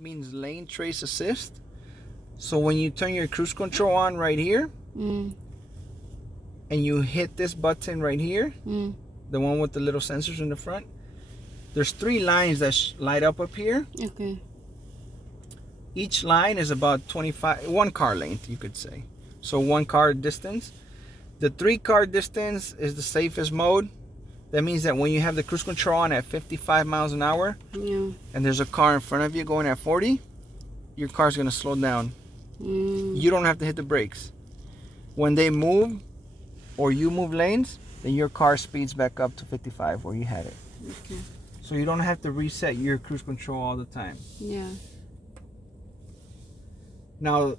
means lane trace assist. So when you turn your cruise control on right here, and you hit this button right here, the one with the little sensors in the front, there's 3 lines that light up here. Okay. Each line is about 1 car length, you could say. So 1 car distance. The 3 car distance is the safest mode. That means that when you have the cruise control on at 55 miles an hour, and there's a car in front of you going at 40, your car's gonna slow down. You don't have to hit the brakes. When they move, or you move lanes, then your car speeds back up to 55 where you had it. Okay. So you don't have to reset your cruise control all the time. Yeah. Now,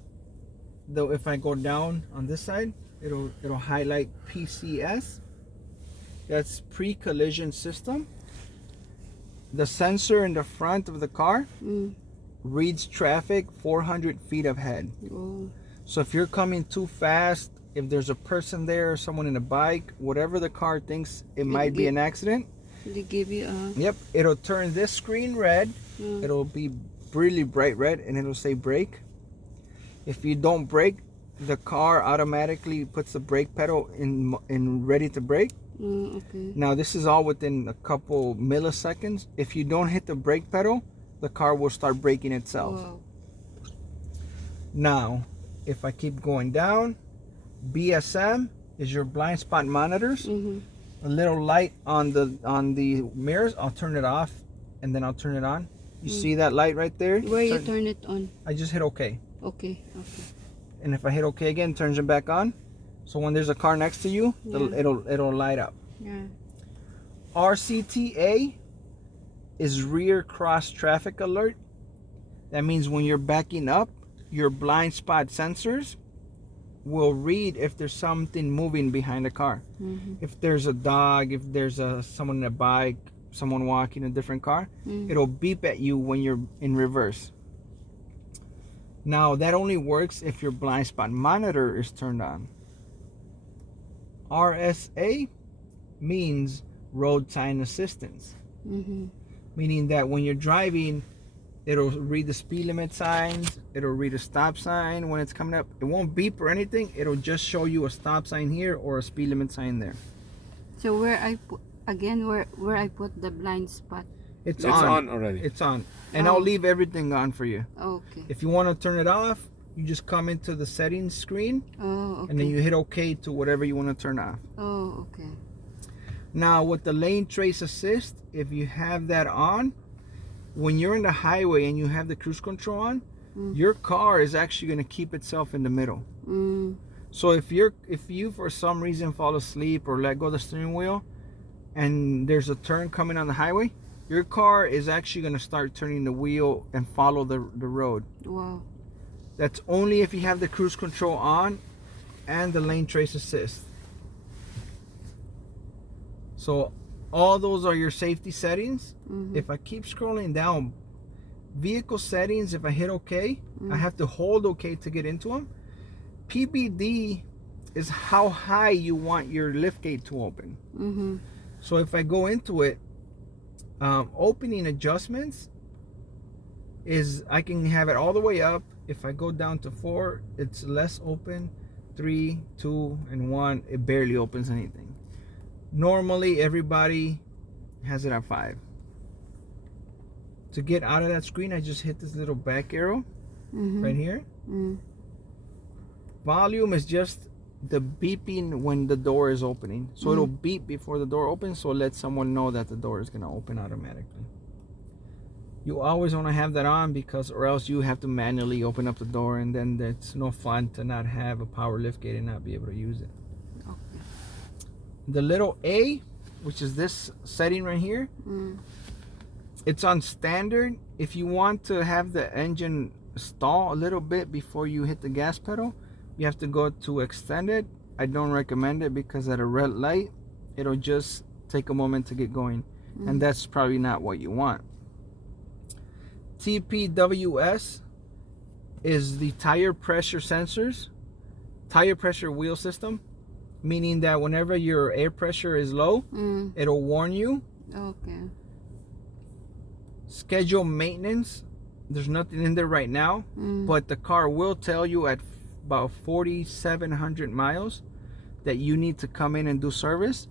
though, if I go down on this side, it'll highlight PCS. That's pre-collision system. The sensor in the front of the car reads traffic 400 feet ahead. Oh. So if you're coming too fast, if there's a person there, someone in a bike, whatever the car thinks it might be an accident, they give you a... Yep, it'll turn this screen red. It'll be really bright red, and it'll say brake. If you don't brake, the car automatically puts the brake pedal in ready to brake. Okay. Now this is all within a couple milliseconds. If you don't hit the brake pedal, the car will start braking itself. Wow. Now, if I keep going down, BSM is your blind spot monitors. A little light on the mirrors. I'll turn it off, and then I'll turn it on. You see that light right there? Where you turn it on? I just hit OK. Okay. Okay. And if I hit OK again, it turns it back on. So when there's a car next to you, it'll light up. Yeah. RCTA is rear cross traffic alert. That means when you're backing up, your blind spot sensors will read if there's something moving behind the car. If there's a dog, if there's someone in a bike, someone walking a different car, it'll beep at you when you're in reverse. Now that only works if your blind spot monitor is turned on. RSA means road sign assistance, meaning that when you're driving, it'll read the speed limit signs, it'll read a stop sign when it's coming up. It won't beep or anything, it'll just show you a stop sign here or a speed limit sign there. So where I put where I put the blind spot? It's on already. It's on. And I'll leave everything on for you. Okay. If you want to turn it off, you just come into the settings screen. Oh, okay. And then you hit OK to whatever you want to turn off. Oh, okay. Now with the lane trace assist, if you have that on, when you're in the highway and you have the cruise control on, your car is actually going to keep itself in the middle. So if you for some reason fall asleep or let go of the steering wheel and there's a turn coming on the highway, your car is actually going to start turning the wheel and follow the road. Wow. That's only if you have the cruise control on and the lane trace assist. So all those are your safety settings. If I keep scrolling down, vehicle settings, if I hit OK, I have to hold OK to get into them. PBD is how high you want your liftgate to open. So if I go into it, opening adjustments is I can have it all the way up. If I go down to 4, it's less open. 3, 2, and 1, it barely opens anything. Normally everybody has it at 5. To get out of that screen, I just hit this little back arrow right here. Volume is just the beeping when the door is opening. So it'll beep before the door opens, so let someone know that the door is going to open automatically. You always want to have that on, because or else you have to manually open up the door, and then it's no fun to not have a power liftgate and not be able to use it. Okay. The little A, which is this setting right here, it's on standard. If you want to have the engine stall a little bit before you hit the gas pedal, you have to go to extended. I don't recommend it because at a red light, it'll just take a moment to get going, and that's probably not what you want. TPWS is the tire pressure sensors, tire pressure wheel system, meaning that whenever your air pressure is low, it'll warn you. Okay. Schedule maintenance. There's nothing in there right now, but the car will tell you at about 4,700 miles that you need to come in and do service.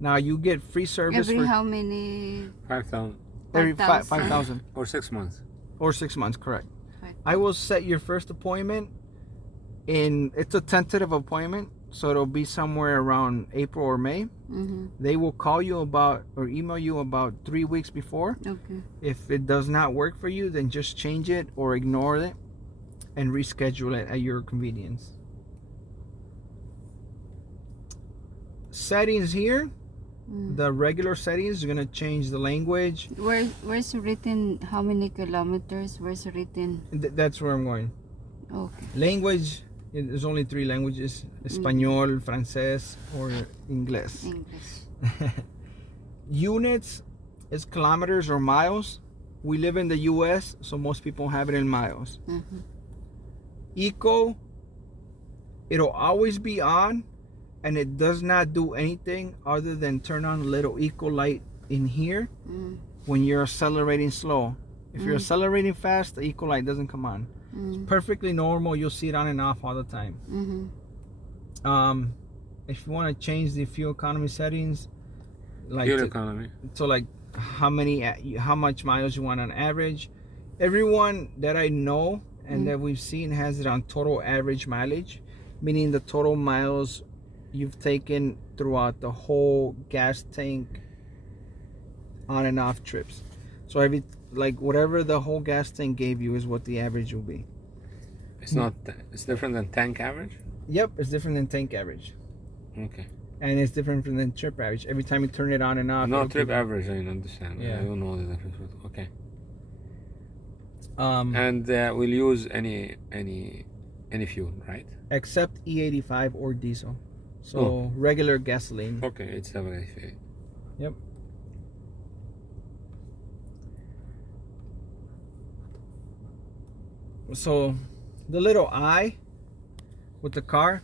Now you get free service Every for how many? 5,000 every 5,000. 5,000 or 6 months. or 6 months, correct. 5,000. I will set your first appointment it's a tentative appointment, so it'll be somewhere around April or May. They will call you about or email you about 3 weeks before. Okay. If it does not work for you, then just change it or ignore it and reschedule it at your convenience. Settings here, the regular settings, you're gonna change the language. Where's written how many kilometers? Where's written? That's where I'm going. Okay. Language, there's only 3 languages: Español, Francés, or Inglés. English. Units is kilometers or miles. We live in the US, so most people have it in miles. Eco, it'll always be on, and it does not do anything other than turn on a little eco light in here when you're accelerating slow. If you're accelerating fast, the eco light doesn't come on. It's perfectly normal. You'll see it on and off all the time. If you want to change the fuel economy settings, like Fuel economy. so like how much miles you want on average. Everyone that I know and that we've seen has it on total average mileage, meaning the total miles you've taken throughout the whole gas tank on and off trips. So whatever the whole gas tank gave you is what the average will be. It's different than tank average? Yep, it's different than tank average. Okay. And it's different than trip average. Every time you turn it on and off. No, trip average, I understand. Yeah. I don't know the difference. Okay. And And we'll use any fuel, right? except E85 or diesel. So regular gasoline. Okay, it's 788. Yep. So the little eye with the car,